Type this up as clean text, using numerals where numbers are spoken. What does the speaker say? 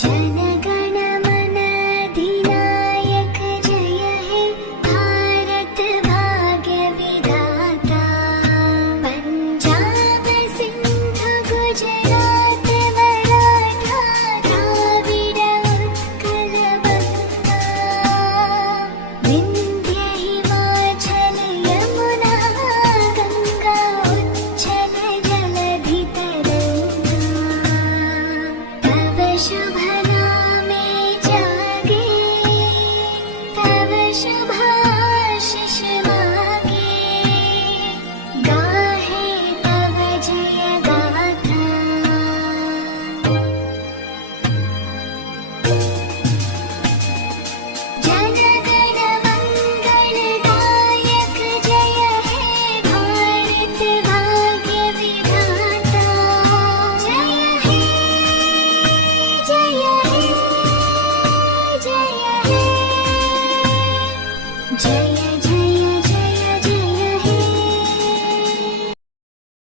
जन गण मन अधिनायक जय हे भारत भाग्य विधाता। पंजाब सिंध गुजरात मराठा द्राविड उत्कल बंगा। विंध्य हिमाचल यमुना गंगा उच्छल जलधि तरंगा। तव शुभ नामे जागे तव शुभाशीष मागे। गाहे तव जय गाथा। जन गण मंगलदायक जय हे भारत भाग्य विधाता। जय हे जय हे जय हे जय